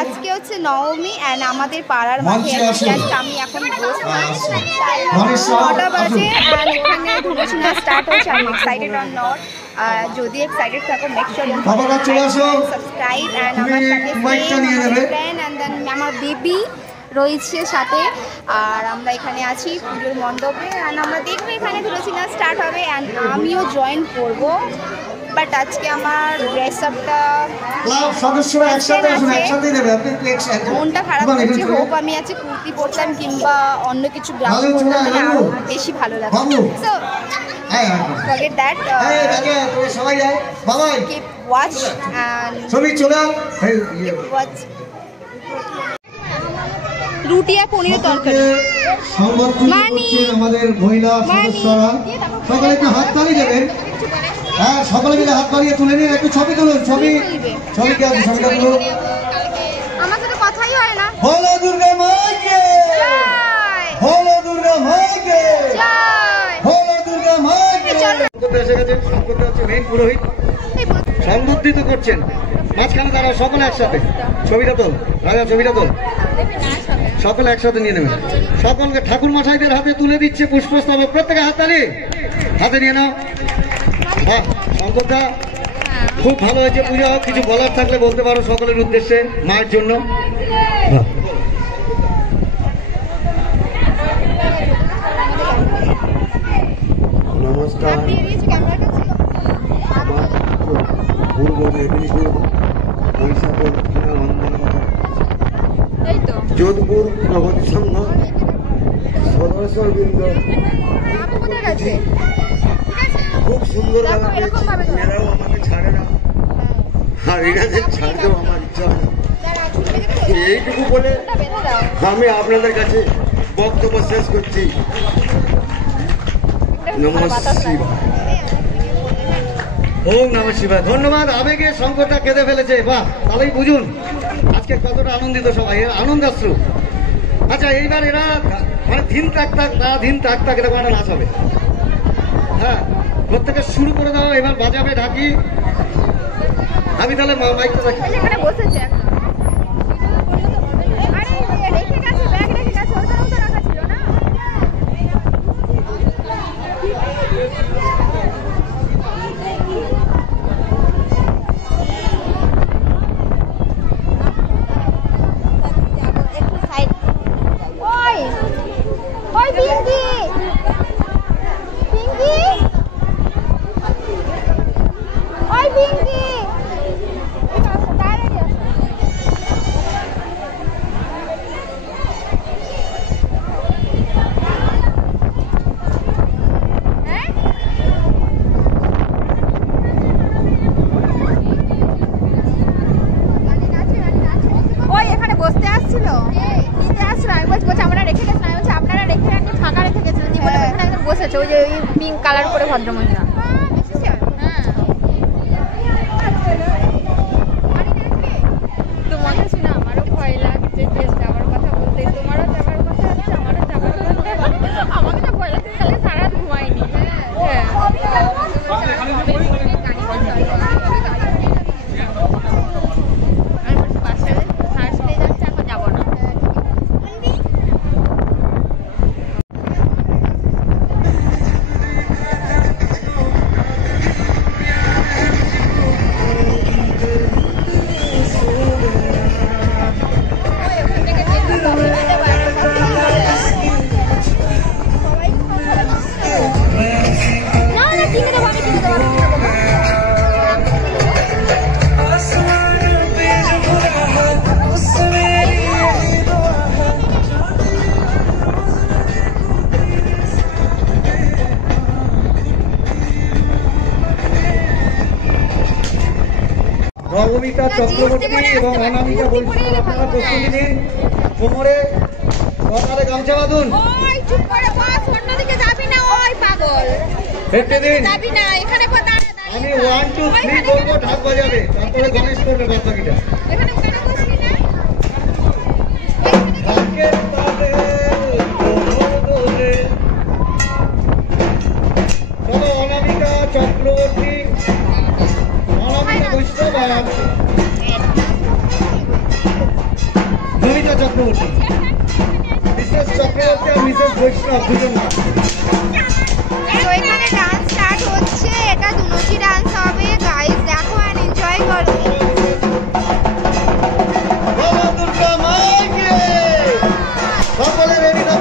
আজকে হচ্ছে নবমী এন্ড আমাদের পাড়ার মাঠে আমি এখন নটা বাজে এন্ড এখানে ধুলোচুনা স্টার্ট হচ্ছে। আমি এক্সাইটেড অর নট, যদি এক্সাইটেড থাকো make sure you subscribe and আমার সাথে ফ্রেন্ড এন্ড দেন আমার বেবি রয়েছে সাথে। আর আমরা এখানে আছি পুজোর মণ্ডপে অ্যান্ড আমরা দেখবো এখানে ধুলোচুনা স্টার্ট হবে অ্যান্ড আমিও জয়েন করব। বাট আজকে আমার ড্রেস আপটা মনটা খারাপ হচ্ছে। হোপ আমি আজকে কুর্তি পরতাম কিংবা অন্য কিছু গ্রাউন্ড পরতাম, মানে আরও বেশি ভালো লাগবে। So forget that, keep watch and keep watch. রুটি আর পনিরের তরকারি। আমাদের মহিলা সদস্যরা সকলে একটু হাততালি দেবেন। হ্যাঁ, সকলে মিলে হাত বাড়িয়ে তুলে নিয়ে একটু ছবি তুলুন। ছবিটা তুলুন। আমার সাথে কথাই হয় না। হলো দুর্গা মাকে জয়, হলো দুর্গা মাকে জয়, হলো দুর্গা মাকে জয়। এসে গেছে, সংকটটা হচ্ছে মেইন পুরোহিত সম্বুদ্ধিত করছেন। মাঝখানে তারা সকলে একসাথে ছবিটা তোল, রাজা ছবিটা তোল, সকলে একসাথে নিয়ে নেবেন। সকলকে ঠাকুর মশাইদের হাতে তুলে দিচ্ছে পুষ্পস্তবক। প্রত্যেকে হাততালি, হাতে নিয়ে নাও। বাহ, শঙ্করদা খুব ভালো হয়েছে পুজো। কিছু বলার থাকলে বলতে পারো সকলের উদ্দেশ্যে, মায়ের জন্য। নমস্কার, পূর্ব মেদিনীপুর যোধপুর প্রগতি সংঘ সদস্যবৃন্দ খুব সুন্দর এরাও আমাকে ছাড়ে না, আর এনাদের ছাড়তেও আমার ইচ্ছা হয়। এইটুকু বলে আমি আপনাদের কাছে বক্তব্য শেষ করছি। নমস্কার। ওম নমঃ শিবায়। ধন্যবাদ। আবেগে শঙ্করটা কেঁদে ফেলেছে। বাহ, তাহলেই বুঝুন আজকে কতটা আনন্দিত সবাই, আনন্দাশ্রু। আচ্ছা, এইবার এরা মানে ধিন তাক এরকম একটা নাচ হবে। হ্যাঁ, প্রত্যেকে শুরু করে দাও। এবার বাজাবে ঢাকি। আমি তাহলে মাইকটা রাখি। পিঙ্ক কালার করে ভদ্রমহিলা। তো মনে ছিল, আমারও ভয় লাগছে যাওয়ার কথা বলতে। তোমারও যাওয়ার কথা আছে, আমারও যাওয়ার কথা। আমাকে তো ভয় লাগছে, তাহলে সারা ঘুমাইনি। নবমিতা চক্রবর্তী এবং অনামিকা বৈষ্ণব আপনারা প্রস্তুতি নিন। কোমরে কপালে গামছা বাঁধুন। হেঁটে দিন। আমি 1 2 3 বলবো, ঢাক বাজাবে, তারপরে গণেশ করবে বাচ্চাকিটা। চলো অনামিকা চক্রবর্তী, অনামিকা নমিতা চক্রবর্তী, মিসেস চক্রবর্তী আর মিসেস বৈষ্ণব দুজন। তো এখানে ডান্স স্টার্ট হচ্ছে, এটা দুলুচি ডান্স হবে। গাইস দেখো আর এনজয় করো। বাবা দুর্গা মাকে সকলে রেডি না?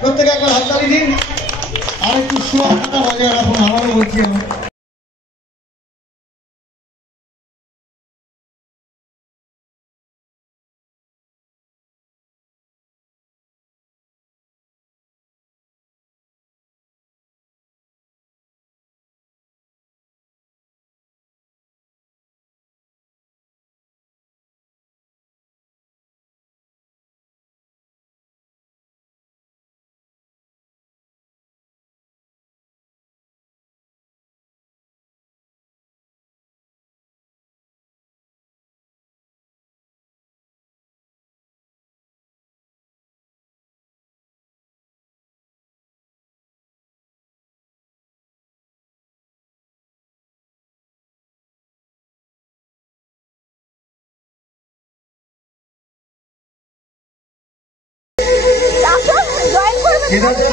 প্রত্যেকে একবার হাততালি দিন, আর একটু শোয়াটা বজায় রাখুন। আমারও বলছি আমি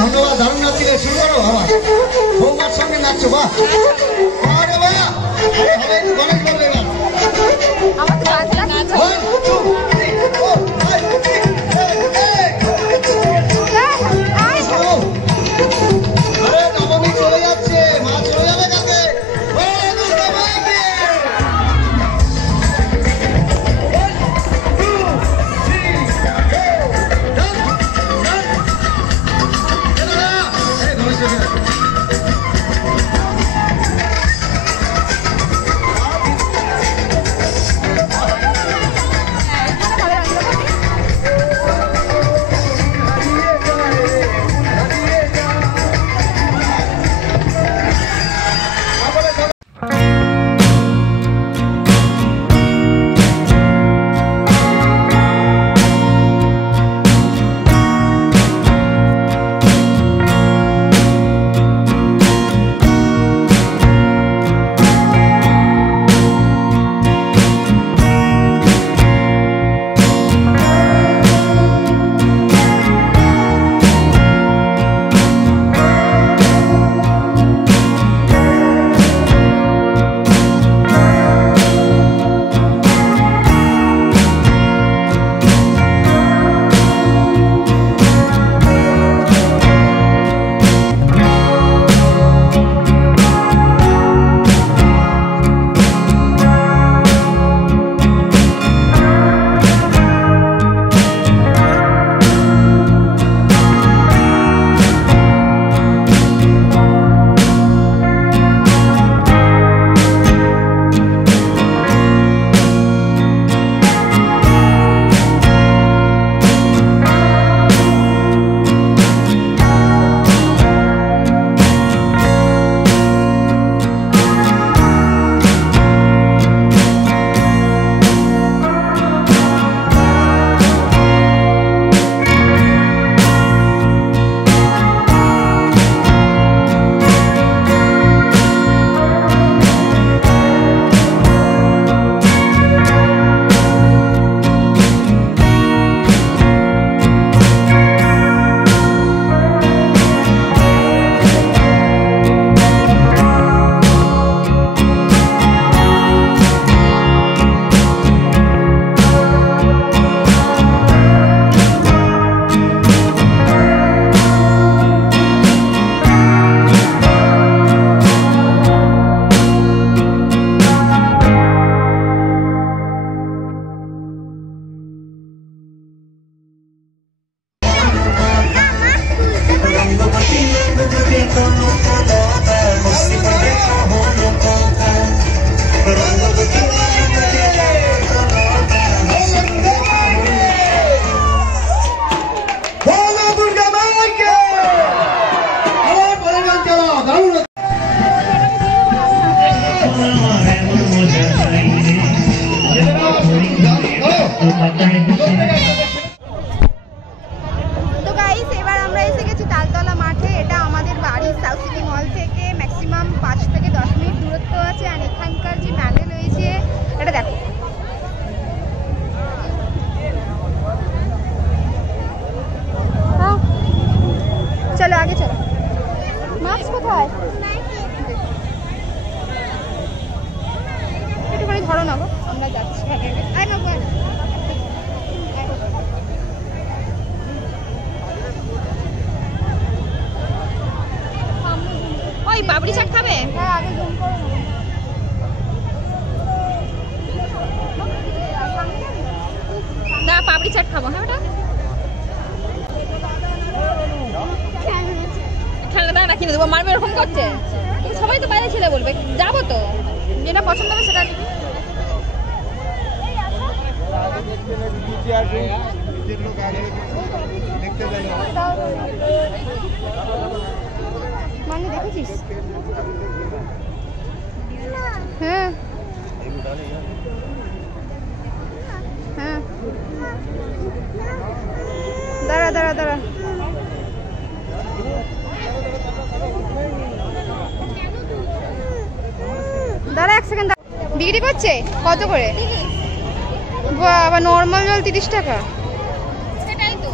ধন্যবাদ। দারুণ নাচছিলে, শুরু করো। আমার বৌমার সঙ্গে নাচছো, বাহ আরে বাহ। সবাই একটু গণেশ করবে এবার। আরে নবমী চলে যাচ্ছে, মা চলে যাবে কাকে? তো গাইস এবার আমরা এসে গেছি তালতলা মাঠে। এটা আমাদের বাড়ির সাউথ সিটি মল থেকে ম্যাক্সিমাম 5 থেকে 10 মিনিট দূরত্ব আছে। আর এখানকার যে প্যান্ডেল হয়েছে এটা দেখো। চলো আগে চলো। মাছ কোথায়? একটুখানি ধরো না গো, আমরা যাচ্ছি। ওই পাপড়ি চাট খাবে? হ্যাঁ আগে জুম করো না। পাপড়ি চাট খাবো। হ্যাঁ ওটা খেলনা দেয় না, কিনে দেবো। মারবে এরকম করছে। সবাই তো বাইরে ছেলে বলবে, যাবো তো, যেটা পছন্দ হবে সেটা। মানে দেখেছিস? হ্যাঁ হ্যাঁ, দাঁড়া দাঁড়া দাঁড়া। দাঁড়া 1 সেকেন্ড। বিক্রি করছে কত করে? বাবা, নর্মাল জল 30 টাকা। সেটাই তো।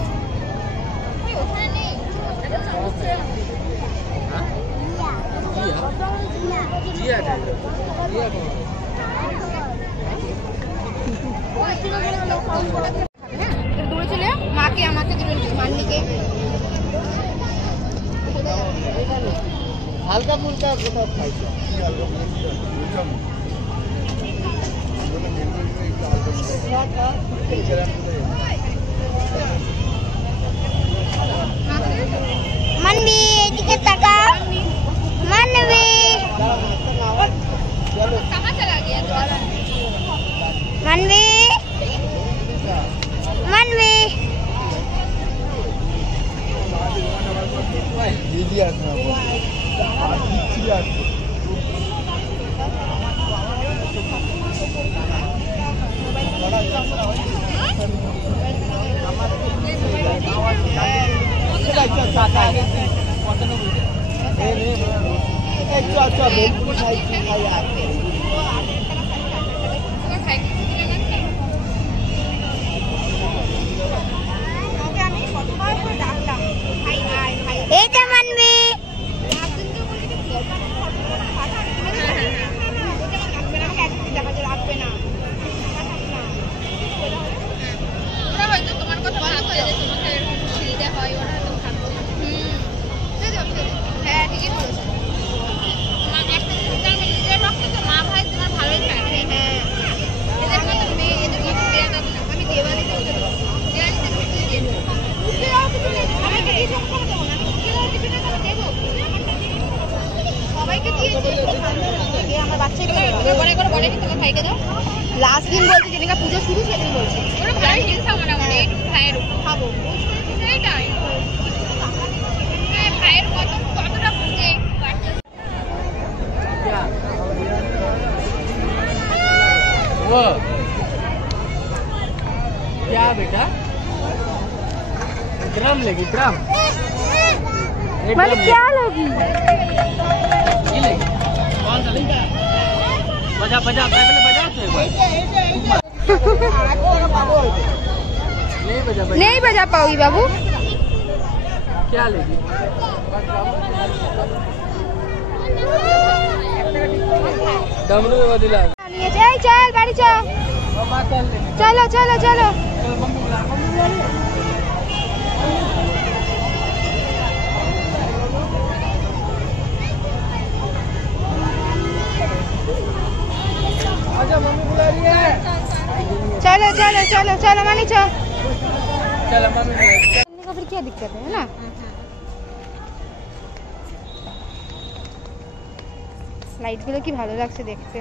দূরে চলে মাকে, আমাকে মান্নিকে হালকা ফুলকা কোথাও খাইছে। মানবি এদিকে তাকা। মানবি মানবি মানবি দিদি আসবে আর দিচ্ছি আসবে। এইটা মানবি। লাস্ট দিন বলছি যেদিন পুজো শুরু সেদিন বলছি খাবো। क्या बेटा? ग्राम लेगी ग्राम? मतलब क्या लोगी? ये लेगी? कौन सा लेगी? बजा बजा पहले बजाओ तो एक बार। नहीं बजा बजा। नहीं बजा पाओगी बाबू। क्या लेगी? डमरू में बदला। चल बाड़ी चल। चलो चलो चलो। चलो चलो चलो चलो मानी चलो। चलो मम्मी का फिर क्या दिक्कत है ना? लाइट गुलो की ভালো লাগছে দেখতে।